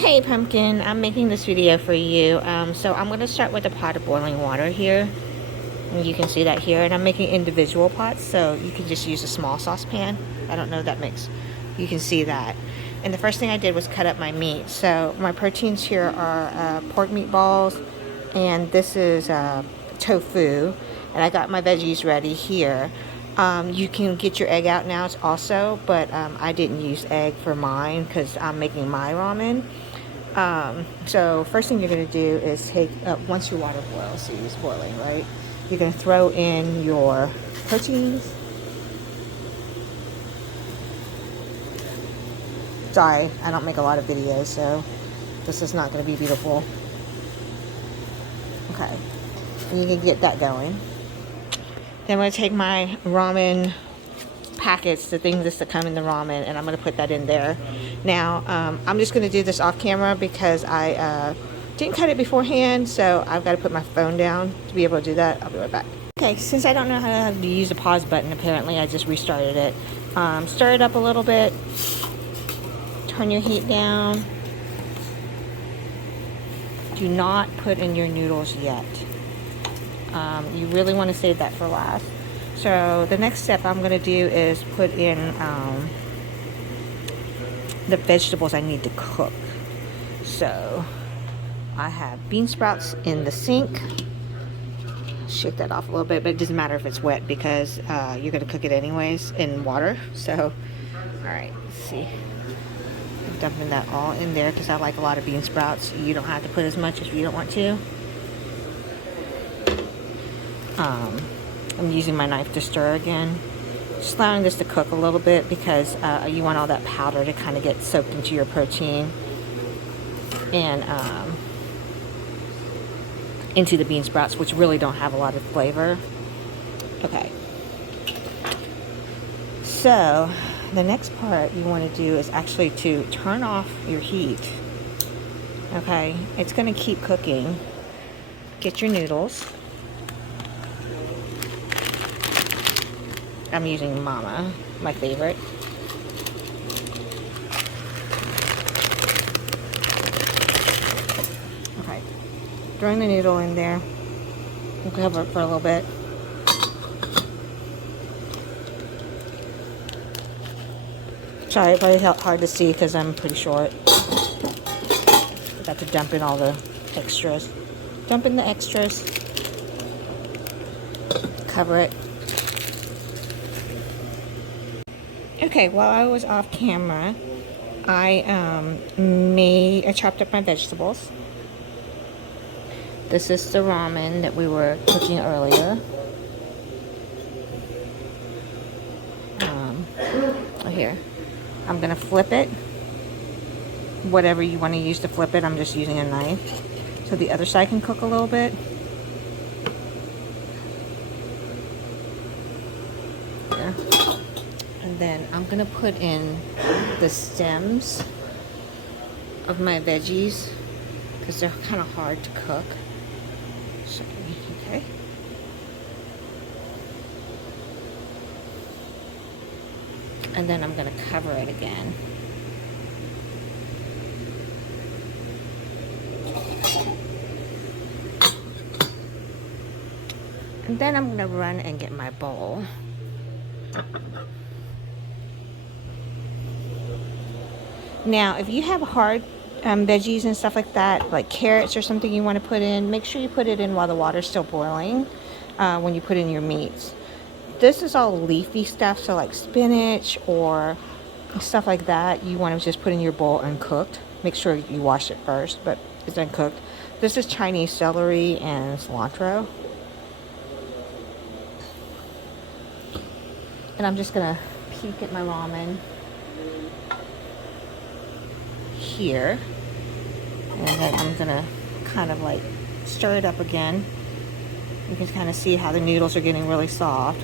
Hey Pumpkin, I'm making this video for you. So I'm going to start with a pot of boiling water here. And you can see that here. And I'm making individual pots, so you can just use a small saucepan. I don't know if that makes... You can see that. And the first thing I did was cut up my meat. So my proteins here are pork meatballs, and this is tofu. And I got my veggies ready here. You can get your egg out now also, but I didn't use egg for mine because I'm making my ramen. So first thing you're going to do is take, once your water boils, see it's boiling, right? You're going to throw in your proteins. Sorry, I don't make a lot of videos, so this is not going to be beautiful. Okay, and you can get that going. Then I'm going to take my ramen packets, the things that come in the ramen, and I'm going to put that in there. Now, I'm just going to do this off camera because I didn't cut it beforehand, so I've got to put my phone down to be able to do that. I'll be right back. Okay, since I don't know how to use the pause button, apparently I just restarted it. Stir it up a little bit. Turn your heat down. Do not put in your noodles yet. You really want to save that for last. So the next step I'm going to do is put in the vegetables I need to cook. So I have bean sprouts in the sink. Shake that off a little bit, but it doesn't matter if it's wet because you're going to cook it anyways in water. So, alright, let's see. I'm dumping that all in there because I like a lot of bean sprouts. You don't have to put as much if you don't want to. I'm using my knife to stir again. Just allowing this to cook a little bit because you want all that powder to kind of get soaked into your protein and into the bean sprouts, which really don't have a lot of flavor. Okay. So the next part you want to do is actually to turn off your heat. Okay. It's going to keep cooking. Get your noodles. I'm using Mama, my favorite. Okay, throwing the noodle in there. We'll cover it for a little bit. Sorry, it's probably hard to see because I'm pretty short. I got to dump in all the extras. Dump in the extras. Cover it. Okay, while I was off camera, I chopped up my vegetables. This is the ramen that we were cooking earlier. Here, I'm gonna flip it. Whatever you want to use to flip it, I'm just using a knife. So the other side can cook a little bit. There. And then I'm going to put in the stems of my veggies because they're kind of hard to cook. So, okay. And then I'm going to cover it again. And then I'm going to run and get my bowl. Now, if you have hard veggies and stuff like that, like carrots or something you want to put in, make sure you put it in while the water's still boiling when you put in your meats. This is all leafy stuff, so like spinach or stuff like that, you want to just put in your bowl uncooked. Make sure you wash it first, but it's uncooked. This is Chinese celery and cilantro. And I'm just going to peek at my ramen here, and then I'm gonna kind of like stir it up again. You can kind of see how the noodles are getting really soft,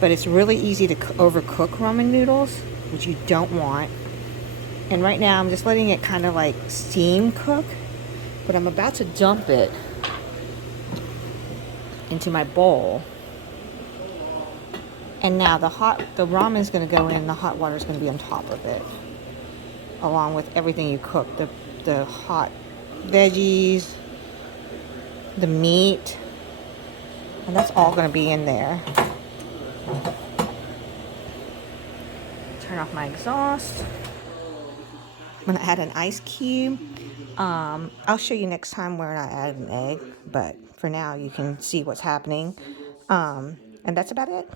but it's really easy to overcook ramen noodles, which you don't want. And right now I'm just letting it kind of like steam cook, but I'm about to dump it into my bowl. And now the ramen is going to go in, the hot water is going to be on top of it. along with everything you cook. The hot veggies, the meat, and that's all going to be in there. Turn off my exhaust. I'm going to add an ice cube. I'll show you next time where I add an egg, but for now you can see what's happening. And that's about it.